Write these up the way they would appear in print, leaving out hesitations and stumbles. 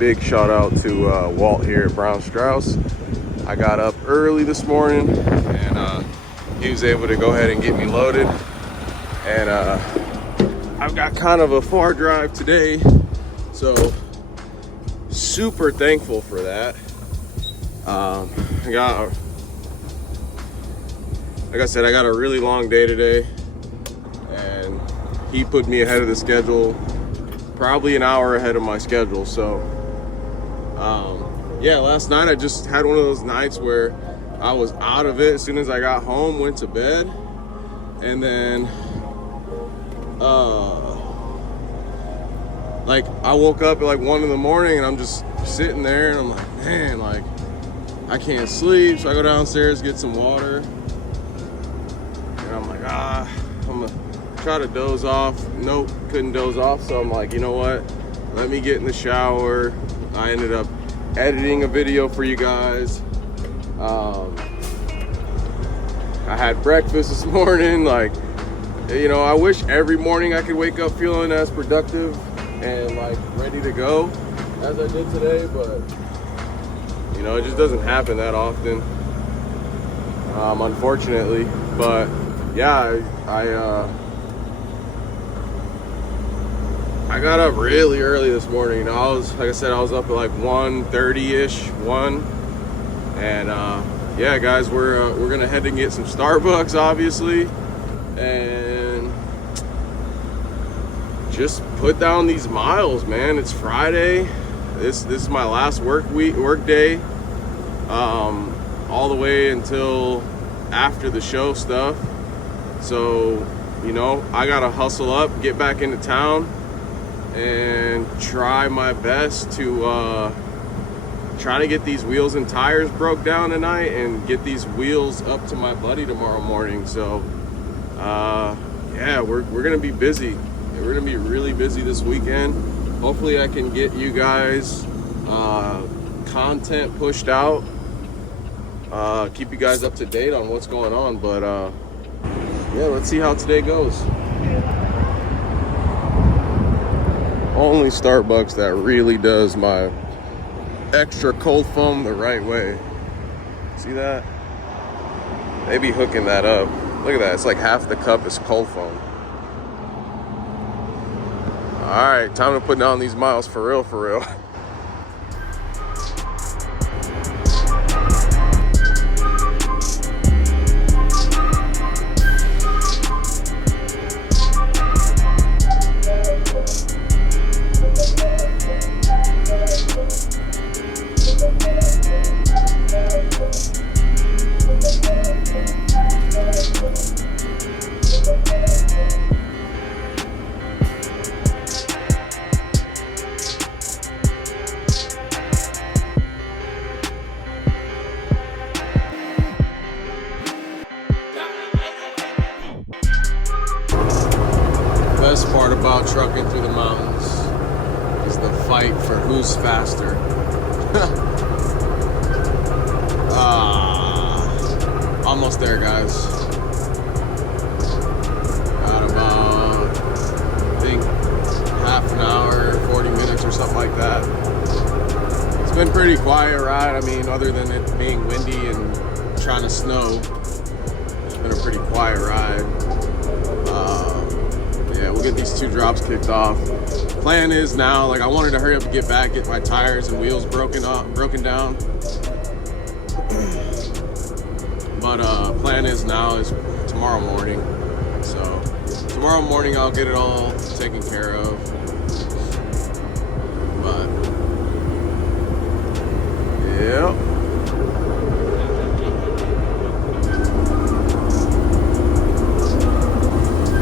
big shout out to Walt here at Brown Strauss. I got up early this morning and he was able to go ahead and get me loaded. And I've got kind of a far drive today, so super thankful for that. Like I said, I got a really long day today, and he put me ahead of the schedule, probably an hour ahead of my schedule. So yeah, last night I just had one of those nights where I was out of it as soon as I got home, went to bed, and then like I woke up at like 1 in the morning and I'm just sitting there and I'm like, man, like I can't sleep. So I go downstairs, get some water, and I'm like, I'm gonna try to doze off. Nope, couldn't doze off. So I'm like, you know what? Let me get in the shower. I ended up editing a video for you guys. I had breakfast this morning. Like, you know, I wish every morning I could wake up feeling as productive and like ready to go as I did today, but you know, it just doesn't happen that often, unfortunately. But yeah, I got up really early this morning. You know, I was, like I said, I was up at like 1:30-ish, and yeah, guys, we're gonna head and get some Starbucks, obviously, and just put down these miles, man. It's Friday. This is my last work day, all the way until after the show stuff. So, you know, I gotta hustle up, get back into town, and try my best to try to get these wheels and tires broke down tonight and get these wheels up to my buddy tomorrow morning. So yeah, we're gonna be busy. We're gonna be really busy this weekend. Hopefully I can get you guys content pushed out, keep you guys up to date on what's going on. But yeah, let's see how today goes. Only Starbucks that really does my extra cold foam the right way. See that? They be hooking that up. Look at that, it's like half the cup is cold foam. All right, time to put down these miles for real, for real. Best part about trucking through the mountains is the fight for who's faster. Almost there, guys. Got about, I think, half an hour, 40 minutes or something like that. It's been a pretty quiet ride. I mean, other than it being windy and trying to snow, it's been a pretty quiet ride. Yeah, we'll get these 2 drops kicked off. Plan is now, like, I wanted to hurry up and get back, get my tires and wheels broken down. But plan is now is tomorrow morning. So tomorrow morning I'll get it all taken care of. But yeah.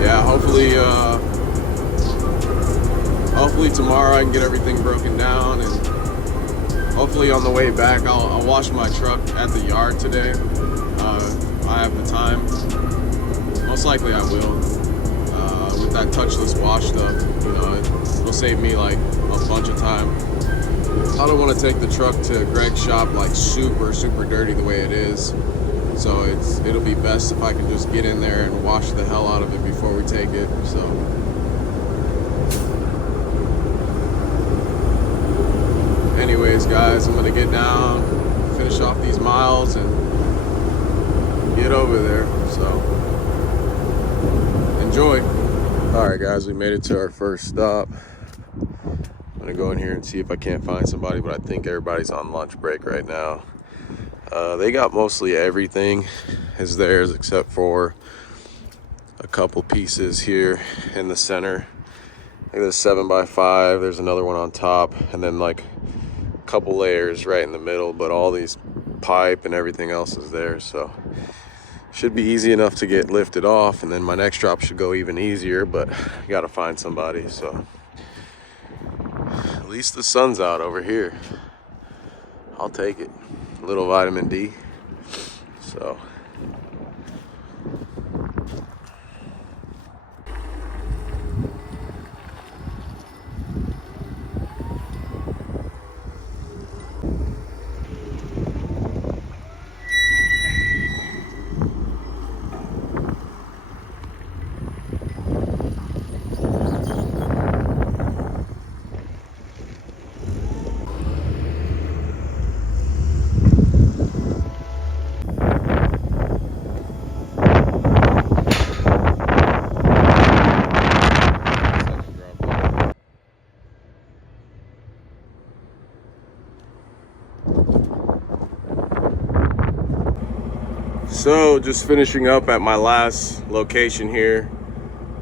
Yeah, hopefully tomorrow I can get everything broken down, and hopefully on the way back I'll wash my truck at the yard today. I have the time. Most likely I will. With that touchless wash stuff, you know, it'll save me like a bunch of time. I don't want to take the truck to Greg's shop like super dirty the way it is. So it'll be best if I can just get in there and wash the hell out of it before we take it. So guys. I'm gonna get down, finish off these miles, and get over there. So enjoy. All right, guys, we made it to our first stop. I'm gonna go in here and see if I can't find somebody, but I think everybody's on lunch break right now. They got mostly everything is theirs except for a couple pieces here in the center. I think there's 7x5, there's another one on top, and then like a couple layers right in the middle, but all these pipe and everything else is there, so should be easy enough to get lifted off, and then my next drop should go even easier, but I gotta find somebody. So at least the sun's out over here. I'll take it. A little vitamin D. So just finishing up at my last location here,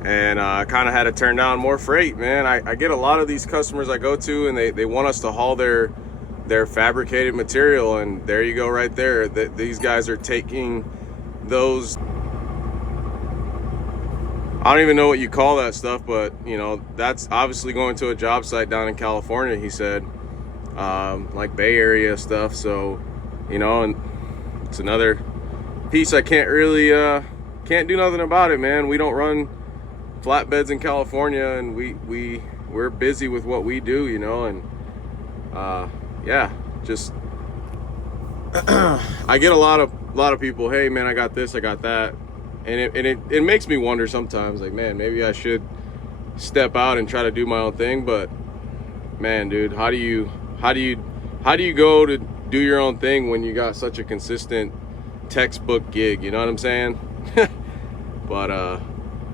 and I kind of had to turn down more freight, man. I get a lot of these customers I go to, and they want us to haul their fabricated material, and there you go right there. These guys are taking those, I don't even know what you call that stuff, but you know, that's obviously going to a job site down in California, he said, like Bay Area stuff. So, you know, and it's another piece I can't really can't do nothing about it, man. We don't run flatbeds in California, and we're busy with what we do, you know. And yeah, just I get a lot of people, hey man, I got this, I got that, and it makes me wonder sometimes, like, man, maybe I should step out and try to do my own thing. But man, dude, how do you go to do your own thing when you got such a consistent textbook gig, you know what I'm saying? But all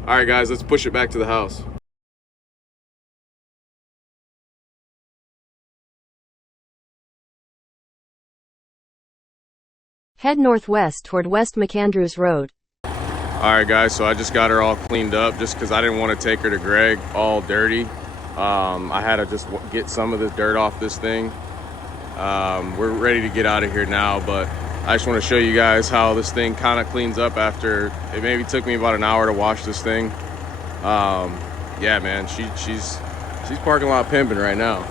right, guys, let's push it back to the house. Head northwest toward West McAndrews Road. All right, guys, so I just got her all cleaned up just because I didn't want to take her to Greg all dirty. I had to just get some of the dirt off this thing. We're ready to get out of here now, but I just want to show you guys how this thing kind of cleans up after it maybe took me about an hour to wash this thing. Yeah, man, she's parking lot pimping right now.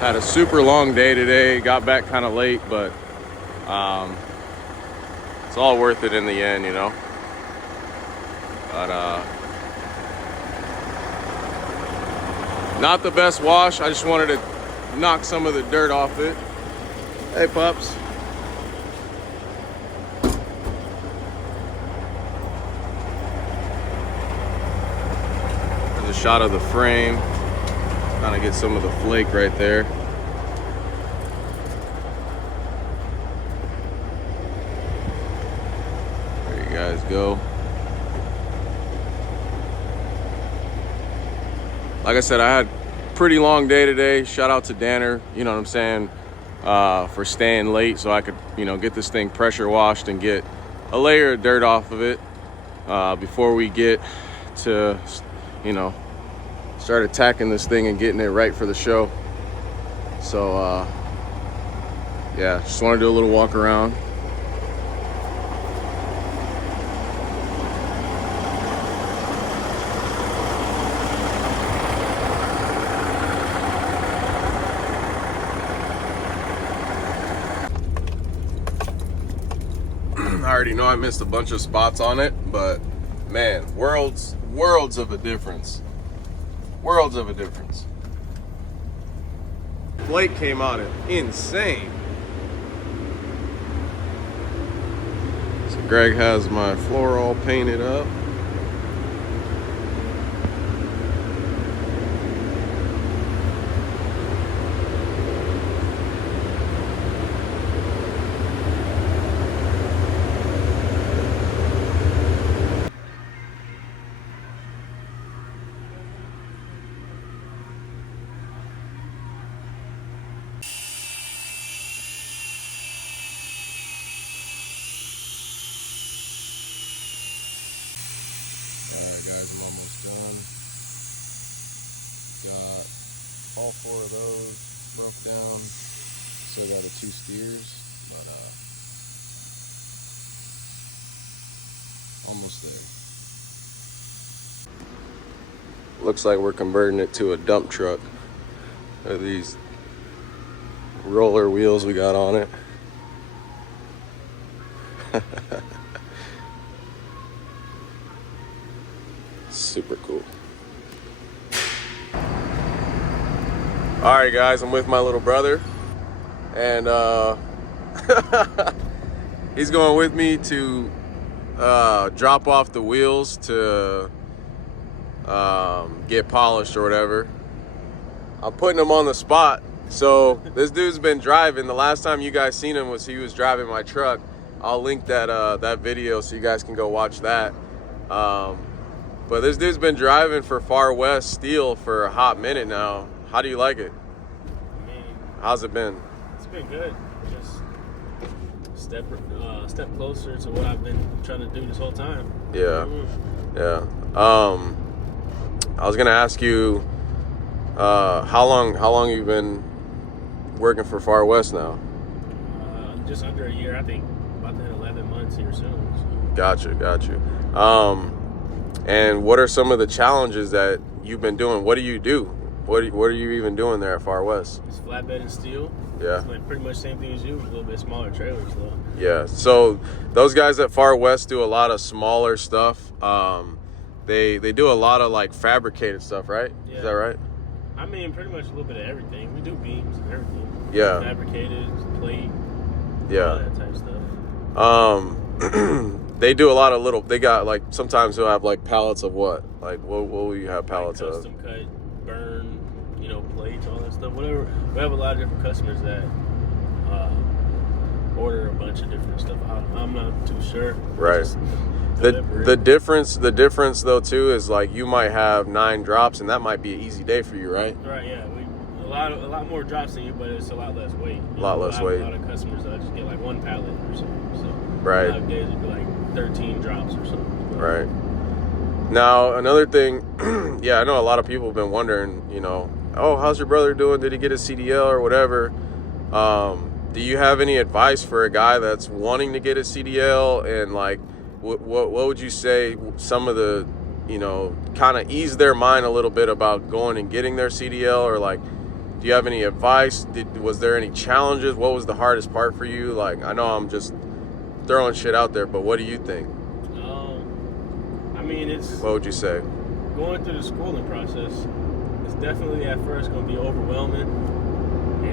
Had a super long day today, got back kind of late, but it's all worth it in the end, you know. But not the best wash. I just wanted to knock some of the dirt off it. Hey, pups. There's a shot of the frame. Kind of get some of the flake right there. There you guys go. Like I said, I had a pretty long day today. Shout out to Danner, you know what I'm saying, for staying late so I could, you know, get this thing pressure washed and get a layer of dirt off of it before we get to, you know, start attacking this thing and getting it right for the show. So yeah, just want to do a little walk around. I already know I missed a bunch of spots on it, but man, worlds of a difference. Worlds of a difference. Flake came out insane. So Greg has my floor all painted up. guys, I'm almost done. Got all 4 of those broke down. Still got the 2 steers, but almost there. Looks like we're converting it to a dump truck. These roller wheels we got on it. Super cool. All right, guys, I'm with my little brother, and he's going with me to drop off the wheels to get polished or whatever. I'm putting him on the spot. So this dude's been driving. The last time you guys seen him was he was driving my truck. I'll link that that video so you guys can go watch that. But this dude's been driving for Far West Steel for a hot minute now. How do you like it? I mean, how's it been? It's been good. Just step closer to what I've been trying to do this whole time. Yeah, yeah. I was gonna ask you, how long you've been working for Far West now? Just under a year, I think. About to hit 11 months here soon. So. Got you. And what are some of the challenges that you've been doing? What do you do? What are you even doing there at Far West? It's flatbed and steel. Yeah. It's like pretty much same thing as you, a little bit smaller trailers though. Yeah. So those guys at Far West do a lot of smaller stuff. They do a lot of like fabricated stuff, right? Yeah. Is that right? I mean, pretty much a little bit of everything. We do beams and everything. Yeah. Fabricated, plate. Yeah. All that type stuff. They do a lot of little. They got like sometimes they'll have like pallets of what? Like what will you have pallets like of? custom cut, burn, plates, all that stuff. Whatever. We have a lot of different customers that order a bunch of different stuff. I'm not too sure. Right. The difference though too is like you might have 9 drops and that might be an easy day for you, right? Right. Yeah. A lot more drops than you, but it's a lot less weight. A lot less weight. A lot of customers that just get like 1 pallet or something. So right. A lot of days it'd be like 13 drops or something. Right. Now another thing, yeah, I know a lot of people have been wondering, oh, how's your brother doing? Did he get his CDL or whatever? Do you have any advice for a guy that's wanting to get a CDL, and like what would you say some of the kind of ease their mind a little bit about going and getting their CDL, or like do you have any advice? Was there any challenges? What was the hardest part for you? Like, I know I'm just throwing shit out there, but what do you think? I mean, what would you say? Going through the schooling process, it's definitely at first going to be overwhelming.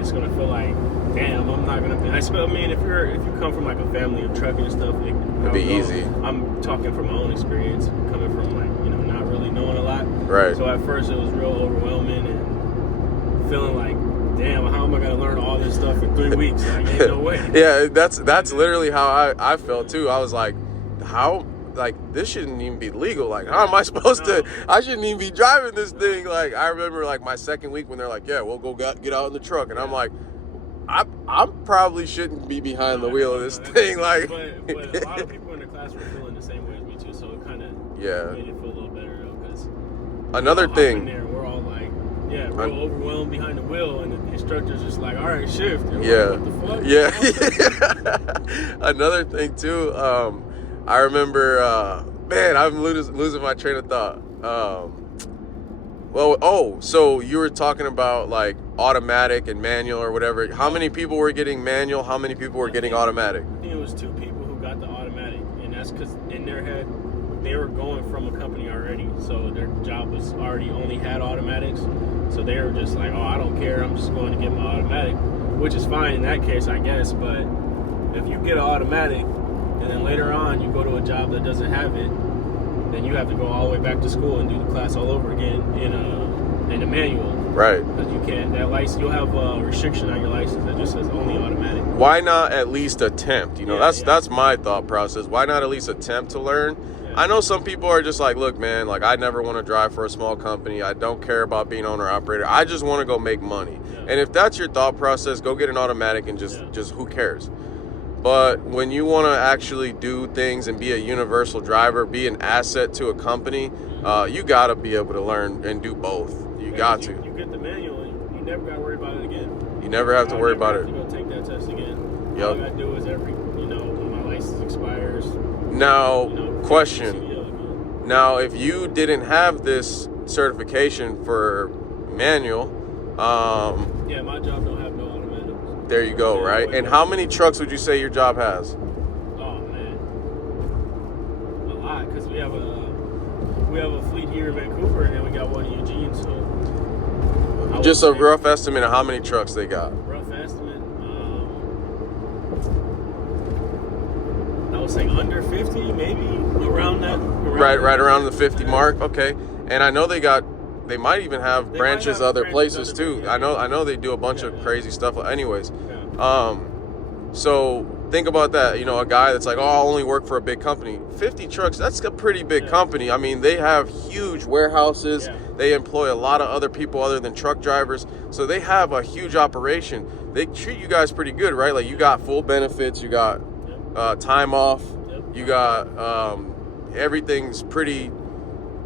It's going to feel like, damn, I'm not going to be. I mean, if you come from like a family of trucking and stuff, it'd be easy. I'm talking from my own experience, coming from like not really knowing a lot. Right. So at first it was real overwhelming and feeling like, damn, how am I going to learn all this stuff in 3 weeks? Like, ain't no way. Yeah, that's literally how I felt too. I was like, how? Like, this shouldn't even be legal. Like, how am I supposed to? I shouldn't even be driving this thing. Like, I remember like my second week when they're like, yeah, we'll go get out in the truck, and I'm like, I probably shouldn't be behind the wheel of this thing. Like, but a lot of people in the class were feeling the same way as me too, so it kind of made it feel a little better though. Because another thing, we're all like, we're overwhelmed behind the wheel, and the instructor's just like, all right, shift. And yeah, like, what the fuck? Yeah. Another thing too. I remember, man, I'm losing my train of thought. So you were talking about like automatic and manual or whatever. How many people were getting manual? How many people were getting automatic? I think it was 2 people who got the automatic, and that's because in their head they were going from a company already, so their job was already only had automatics. So they were just like, oh, I don't care, I'm just going to get my automatic, which is fine in that case, I guess. But if you get an automatic and then later on you go to a job that doesn't have it, then you have to go all the way back to school and do the class all over again in a manual. Right. Because you can't, that license, you'll have a restriction on your license that just says only automatic. Why not at least attempt? That's my thought process. Why not at least attempt to learn? Yeah. I know some people are just like, look, man, like I never want to drive for a small company. I don't care about being owner operator. I just want to go make money. Yeah. And if that's your thought process, go get an automatic and just who cares? But when you want to actually do things and be a universal driver, be an asset to a company, you got to be able to learn and do both. You got to. You get the manual, and you never got to worry about it again. You never have to worry about it. You go take that test again. Yep. All I got to do is when my license expires. Now, question. CDL again. Now, if you didn't have this certification for manual, yeah, my job don't have no automatics. there you go, right? And how many trucks would you say your job has? Oh man, a lot, because we have a fleet here in Vancouver, and then we got one in Eugene. So Just a rough estimate of how many trucks they got. rough estimate. I would say under 50, maybe around that. Right around the 50 mark. Okay. And I know they might even have They branches might have other branches places other too. places. I know they do a bunch of crazy stuff. Anyways, Yeah. so think about that. A guy that's like, oh, I'll only work for a big company. 50 trucks, that's a pretty big company. I mean, they have huge warehouses. Yeah. They employ a lot of other people other than truck drivers. So they have a huge operation. They treat you guys pretty good, right? Like you got full benefits, you got time off, you got everything's pretty,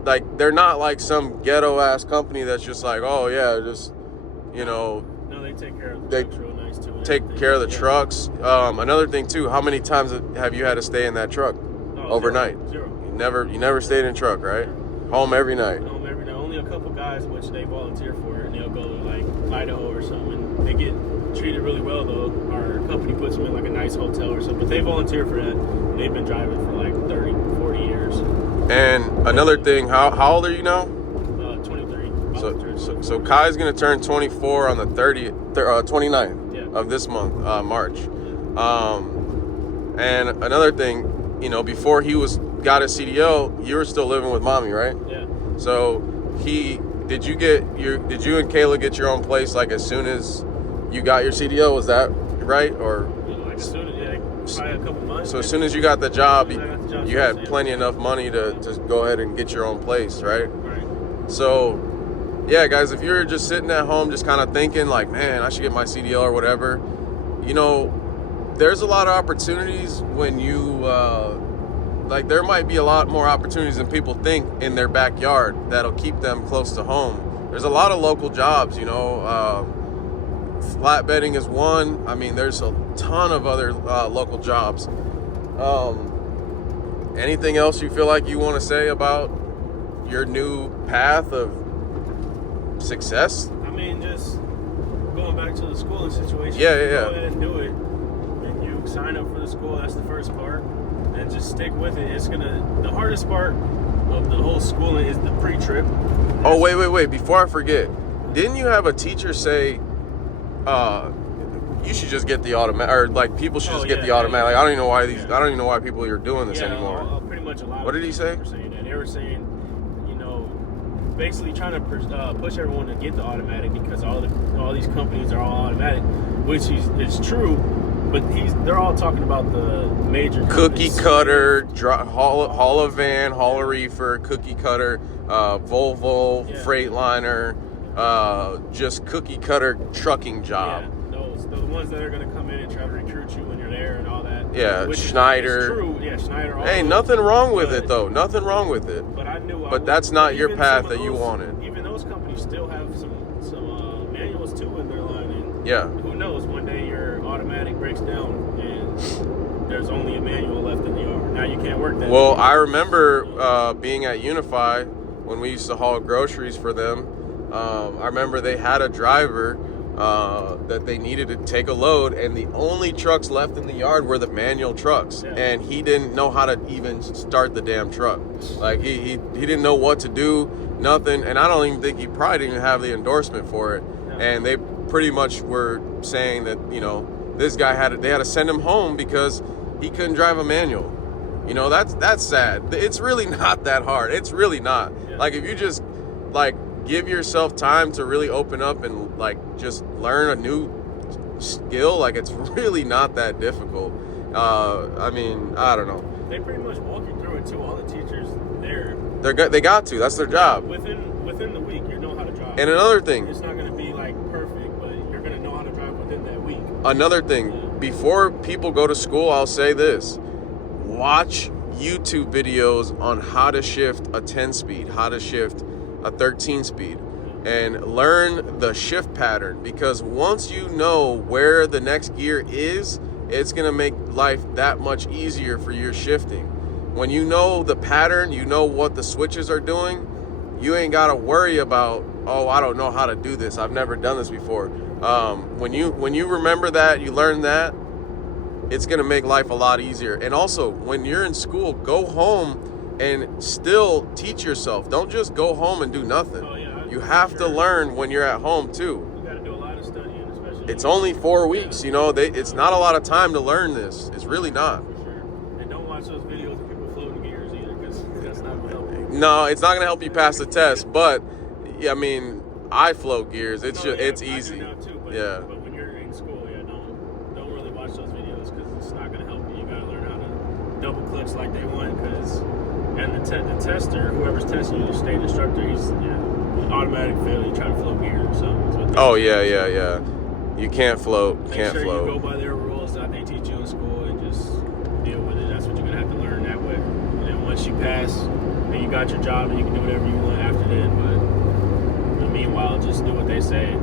like they're not like some ghetto ass company that's just like, oh yeah, just No, they take care of the trucks real nice too. and take everything. care of the Yeah. trucks. Another thing too, how many times have you had to stay in that truck No, overnight? Zero. You never stayed in a truck, right? Home every night. Home every night. Only a couple guys which they volunteer for, and they'll go to like Idaho or something. And they get treated really well though. Our company puts them in like a nice hotel or something. But they volunteer for that. And they've been driving for like 30, 40 years. And another thing, how old are you now? 23. So Kai's gonna turn 24 on the 29th Yeah. of this month, March. And another thing, before he got his CDL, you were still living with mommy, right? Yeah. So did you and Kayla get your own place like as soon as you got your CDL? Was that right? Or Like as soon as probably a couple months. so as soon as you got the job, As soon as I got the job, you had yeah. plenty enough money to go ahead and get your own place, right? Right. So, yeah, guys, if you're just sitting at home just kind of thinking like, man, I should get my CDL or whatever, there's a lot of opportunities when you, there might be a lot more opportunities than people think in their backyard that'll keep them close to home. There's a lot of local jobs, flatbedding is one. I mean, there's a ton of other local jobs. Anything else you feel like you want to say about your new path of success? I mean, just going back to the schooling situation. Yeah. Go ahead and do it. If you sign up for the school, that's the first part, and just stick with it. The hardest part of the whole schooling is the pre-trip. Oh, wait. Before I forget, didn't you have a teacher say, you should just get the automatic, or like people should just get the automatic? Like, I don't even know why people are doing this anymore. Pretty much a lot. What did he say? Were saying that. They were saying, basically trying to push everyone to get the automatic because all these companies are all automatic, which is true. But they're all talking about the major Cookie companies. cutter, hauler van, hauler reefer, cookie cutter, Volvo, Yeah. Freightliner, just cookie cutter trucking job. Yeah, the ones that are going to come in and try to recruit you when you're there and all that. Yeah, which Schneider. is true. Yeah, Schneider. all Hey, those. nothing wrong with But- it though. Nothing wrong with it. But I knew. But that's not your even path some of that you those- wanted. Even those companies still have some manuals too in their line, and Yeah. who knows? One day your automatic breaks down and there's only a manual left in the yard. Now you can't work that. Well, day. I remember being at Unify when we used to haul groceries for them. I remember they had a driver that they needed to take a load, and the only trucks left in the yard were the manual trucks. Yeah. And he didn't know how to even start the damn truck. Like he didn't know what to do, nothing. And I don't even think he probably didn't have the endorsement for it. Yeah. And they pretty much were saying that this guy they had to send him home because he couldn't drive a manual. That's sad. It's really not that hard. It's really not. Yeah. Like if you just give yourself time to really open up and just learn a new skill, it's really not that difficult. I mean, I don't know. They pretty much walk you through it too. All the teachers there. They got to. That's their job. Within the week, you know how to drive. And another thing, It's not going to be perfect, but you're going to know how to drive within that week. another thing, before people go to school, I'll say this: watch YouTube videos on how to shift a 10 speed, how to shift a 13 speed, and learn the shift pattern, because once you know where the next gear is, it's going to make life that much easier for your shifting. When you know the pattern, you know what the switches are doing, you ain't got to worry about, oh, I don't know how to do this, I've never done this before. When you remember that, you learn that, it's going to make life a lot easier. And also, when you're in school, go home and still teach yourself. Don't just go home and do nothing. Oh, yeah, you have to learn when you're at home too. You got to do a lot of studying, especially. It's only 4 weeks, you know. It's not a lot of time to learn this. It's really not. For sure. And don't watch those videos of people floating gears either, because that's not going to help you. No, it's not going to help you pass the test. But yeah, I mean, I float gears. It's easy. I do now too, but, Yeah. But when you're in school, don't really watch those videos, because it's not going to help you. You got to learn how to double clutch like they want, and the tester, whoever's testing you, the state instructor, he's automatic fail. You try to float gears or something. That's what they Oh say. yeah. You can't float. Make Can't sure float. you go by their rules that they teach you in school and just deal with it. That's what you're gonna have to learn that way. And then once you pass, then you got your job and you can do whatever you want after that. But meanwhile, just do what they say.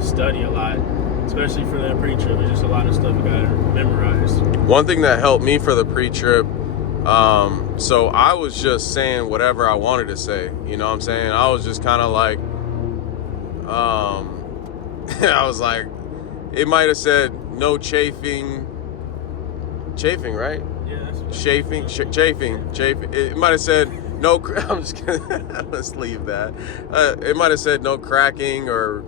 Study a lot, especially for that pre-trip. There's just a lot of stuff you gotta memorize. One thing that helped me for the pre-trip, so I was just saying whatever I wanted to say. You know what I'm saying? I was just kind of like, I was like, it might have said no chafing, right? Yeah, that's what Chafing. It might have said no. I'm just kidding. Let's leave that. It might have said no cracking or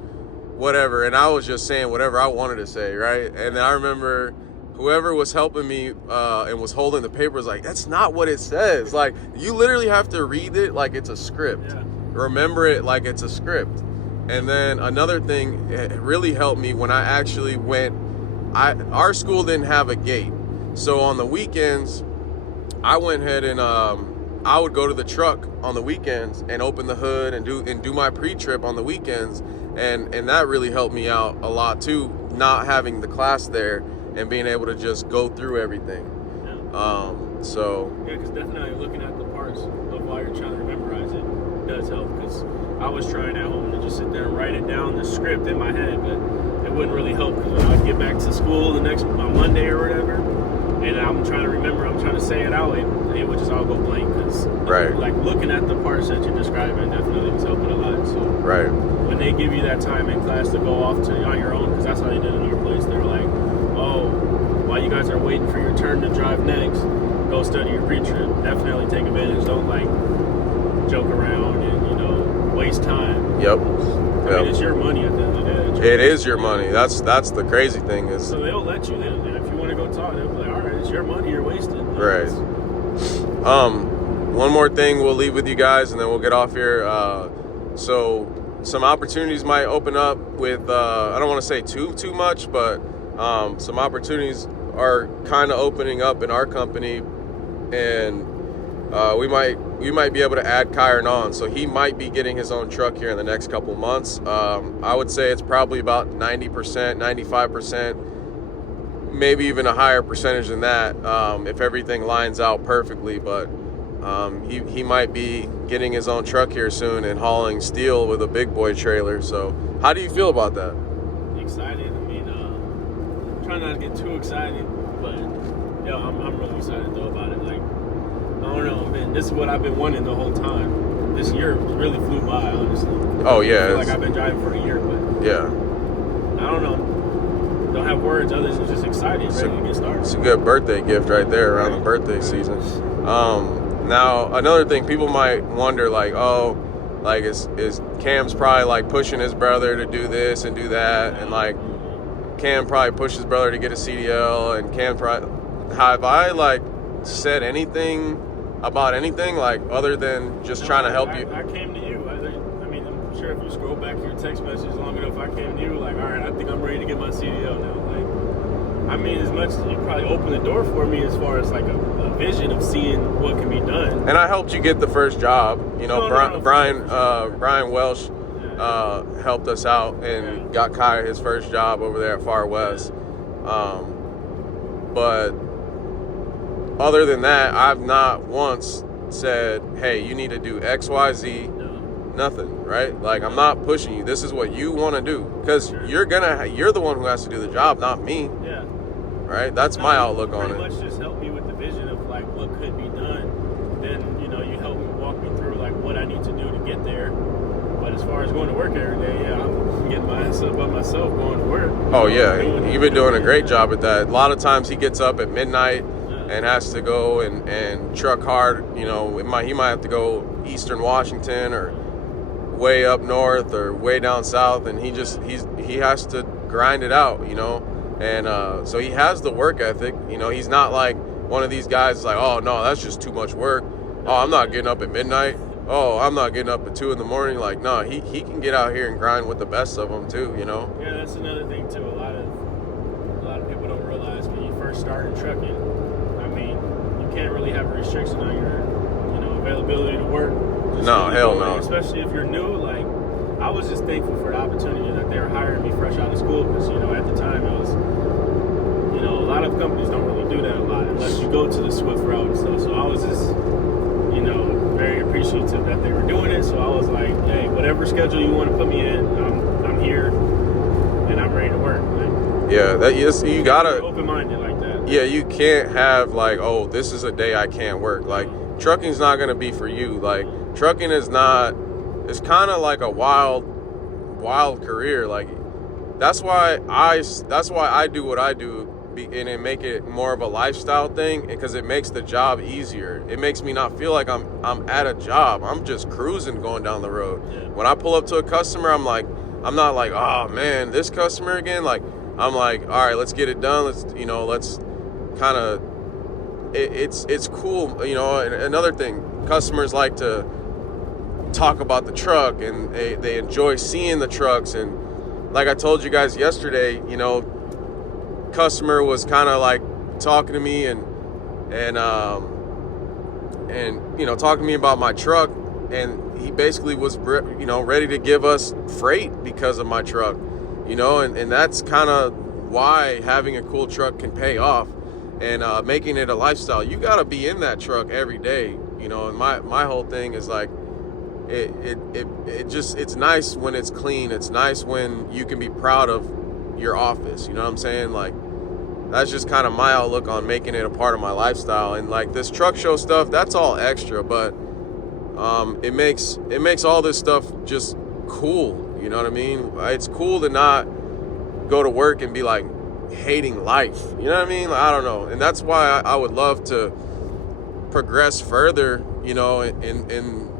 whatever, and I was just saying whatever I wanted to say, right? And then I remember whoever was helping me and was holding the paper was like, "That's not what it says. Like, you literally have to read it like it's a script. Yeah. Remember it like it's a script." And then another thing, it really helped me when I actually went. Our school didn't have a gate, so on the weekends, I went ahead and I would go to the truck on the weekends and open the hood and do my pre-trip on the weekends, and that really helped me out a lot too, not having the class there and being able to just go through everything. Yeah. So Yeah, because definitely looking at the parts of why you're trying to memorize it does help. Because I was trying at home to just sit there and write it down, the script in my head, but it wouldn't really help, because when I'd get back to school on Monday or whatever, and I'm trying to remember, I'm trying to say it out, it would just all go blank. Because like looking at the parts that you're describing definitely was helping a lot. So right. when they give you that time in class to go off on your own, because that's how they did it in your place, they were like, oh, while you guys are waiting for your turn to drive next, go study your pre-trip. Definitely take advantage. Don't joke around and waste time. Yep. I mean, it's your money at the end of the day. It is your money. That's the crazy thing is. So they'll let you. If you want to go talk, they'll be like, all right, it's your money. You're wasting. Right. One more thing we'll leave with you guys, and then we'll get off here. So some opportunities might open up with. I don't want to say too much, but some opportunities are kind of opening up in our company, and we might be able to add Kyron on. So he might be getting his own truck here in the next couple months. I would say it's probably about 90%, 95%, maybe even a higher percentage than that if everything lines out perfectly. But he might be getting his own truck here soon and hauling steel with a big boy trailer. So how do you feel about that? Excited. I mean, trying not to get too excited, but I'm really excited though about it. Like, I don't know, man. This is what I've been wanting the whole time. This year really flew by, honestly. Oh yeah. I feel like I've been driving for a year, but yeah. I don't know. Don't have words other than just excited, ready to get started. It's a good birthday gift right there around the birthday season. Now another thing, people might wonder, like, oh, like is Cam's probably like pushing his brother to do this and do that, and like Cam probably pushed his brother to get a CDL, and Cam probably, have I like said anything about anything like other than just trying to help you? I came to you. I mean, I'm sure if you scroll back your text messages long enough, I came to you like, all right, I think I'm ready to get my CDL now. Like, I mean, as much as you probably opened the door for me as far as like a vision of seeing what can be done. And I helped you get the first job. You know, Brian Welsh helped us out and got Kai his first job over there at Far West. But other than that, I've not once said, hey, you need to do X, Y, Z. No. Nothing, right? Like, I'm not pushing you. This is what you want to do, because you're the one who has to do the job, not me. Yeah. Right? That's my outlook on Pretty it. much just help me with the vision of like what could be done. Then, you know, you help me walk me through like what I need to do to get there. But as far as going to work every day, yeah, I'm getting my ass up by myself going to work. Oh yeah, you've been doing a great job at that. A lot of times he gets up at midnight and has to go and truck hard. You know, he might have to go Eastern Washington or way up north or way down south, and he has to grind it out, you know. And so he has the work ethic. You know, he's not like one of these guys like, oh no, that's just too much work. Oh, I'm not getting up at midnight. Oh, I'm not getting up at 2 a.m. Like, no, he can get out here and grind with the best of them too, you know. Yeah, that's another thing too. A lot of people don't realize when you first start in trucking, I mean, you can't really have a restriction on your, you know, availability to work. No, hell no. Especially if you're new. Like, I was just thankful for the opportunity that they were hiring me fresh out of school, because, you know, at the time it was, you know, a lot of companies don't really do that a lot unless you go to the Swift route and stuff. So I was just, you know, very appreciative that they were doing it. So I was like, hey, whatever schedule you want to put me in, I'm here and I'm ready to work. Like, yeah, that is, you gotta open-minded like that. Yeah, you can't have like, oh, this is a day I can't work. Like, trucking's not gonna be for you. Like, trucking is not. It's kind of like a wild career. Like, that's why I do what I do, and make it more of a lifestyle thing, because it makes the job easier. It makes me not feel like I'm at a job. I'm just cruising going down the road. Yeah. When I pull up to a customer, I'm not like, oh man, this customer again. Like, I'm like, all right, let's get it done. Let's kind of, it's cool. You know, and another thing, customers like to talk about the truck, and they enjoy seeing the trucks. And like I told you guys yesterday, you know, customer was kind of like talking to me and you know, talking to me about my truck, and he basically was, you know, ready to give us freight because of my truck, you know. And that's kind of why having a cool truck can pay off, and making it a lifestyle. You got to be in that truck every day, you know. And my whole thing is like, it's nice when it's clean. It's nice when you can be proud of your office, you know what I'm saying? Like, that's just kind of my outlook on making it a part of my lifestyle. And like this truck show stuff, that's all extra, but it makes all this stuff just cool, you know what I mean? It's cool to not go to work and be like hating life, you know what I mean? Like, I don't know. And that's why I would love to progress further, you know, in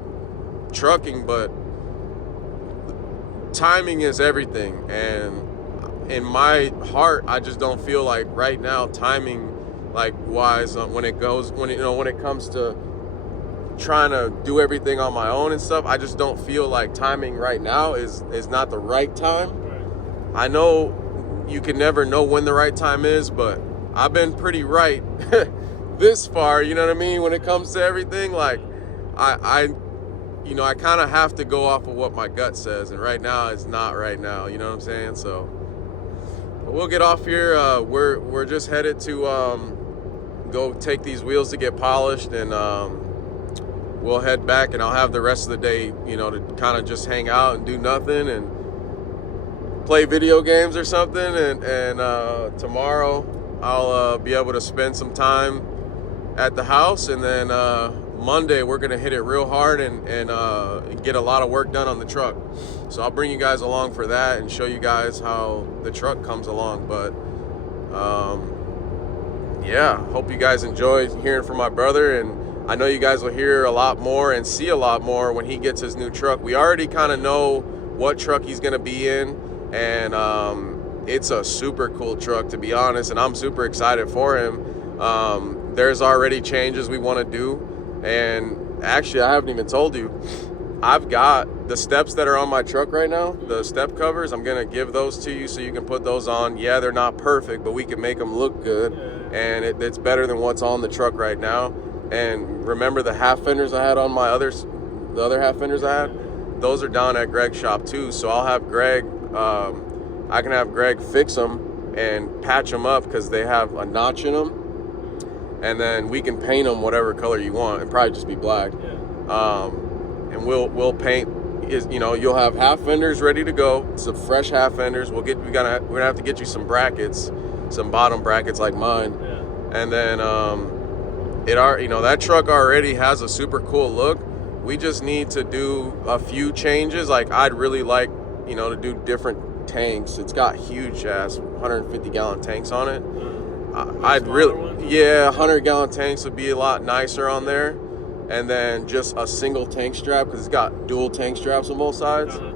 trucking, but timing is everything. And in my heart, I just don't feel like right now timing, like wise, when it comes to trying to do everything on my own and stuff, I just don't feel like timing right now is not the right time. Right. I know you can never know when the right time is, but I've been pretty right this far, you know what I mean? When it comes to everything, like I kind of have to go off of what my gut says, and right now it's not right now, you know what I'm saying? So we'll get off here. We're just headed to go take these wheels to get polished, and we'll head back, and I'll have the rest of the day, you know, to kind of just hang out and do nothing and play video games or something. And tomorrow I'll be able to spend some time at the house, and then Monday we're gonna hit it real hard and get a lot of work done on the truck. So I'll bring you guys along for that and show you guys how the truck comes along. But yeah, hope you guys enjoy hearing from my brother, and I know you guys will hear a lot more and see a lot more when he gets his new truck. We already kind of know what truck he's gonna be in, and it's a super cool truck, to be honest, and I'm super excited for him. There's already changes we want to do, and actually I haven't even told you, I've got the steps that are on my truck right now, the step covers. I'm gonna give those to you so you can put those on. Yeah, they're not perfect, but we can make them look good, and it's better than what's on the truck right now. And remember the half fenders I had on the other half fenders I had? Those are down at Greg's shop too, so I'll have Greg, I can have Greg fix them, and patch them up because they have a notch in them. And then we can paint them whatever color you want. It'd probably just be black. Yeah. And we'll paint. You'll have half fenders ready to go. Some fresh half fenders. We're gonna have to get you some brackets, some bottom brackets like mine. Yeah. And then that truck already has a super cool look. We just need to do a few changes. Like I'd really like, to do different tanks. It's got huge ass 150 gallon tanks on it. I'd really, ones? 100 gallon tanks would be a lot nicer on there. And then just a single tank strap because it's got dual tank straps on both sides. Uh-huh.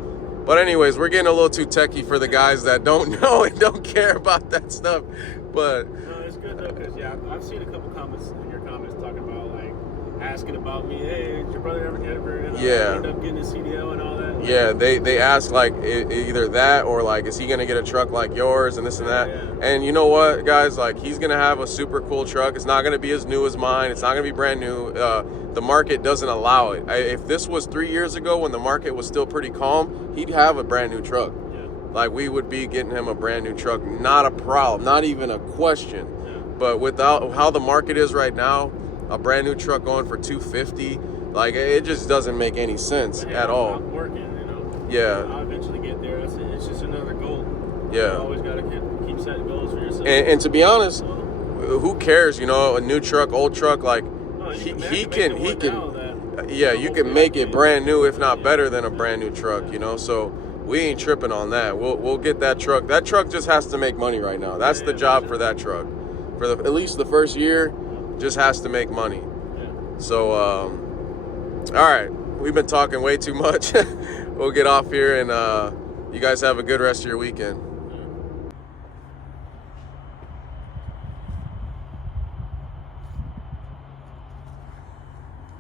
But anyways, we're getting a little too techie for the guys that don't know and don't care about that stuff. But No, it's good though, because I've seen a couple comments in your comments talking about like asking about me. Hey, did your brother ever end up getting a CDL and all that? Like, yeah, they ask like either that or like, is he gonna get a truck like yours and this and that? Yeah. And you know what, guys? Like he's gonna have a super cool truck. It's not gonna be as new as mine. It's not gonna be brand new. The market doesn't allow it. If this was 3 years ago when the market was still pretty calm, he'd have a brand new truck. Yeah. Like we would be getting him a brand new truck, not a problem, not even a question. Yeah. But without how the market is right now, a brand new truck going for $250, like it just doesn't make any sense Hey, at all. I'm working, Yeah. I'll eventually get there. It's just another goal. Yeah. You always gotta keep setting goals for yourself. And to be honest, So, who cares? A new truck, old truck, like no, he make can it work now that- yeah, you can make it brand new, if not better than a brand new truck, So we ain't tripping on that. We'll get that truck. That truck just has to make money right now. That's the job for that truck. For at least the first year, just has to make money. Yeah. So, all right, we've been talking way too much. We'll get off here, and you guys have a good rest of your weekend.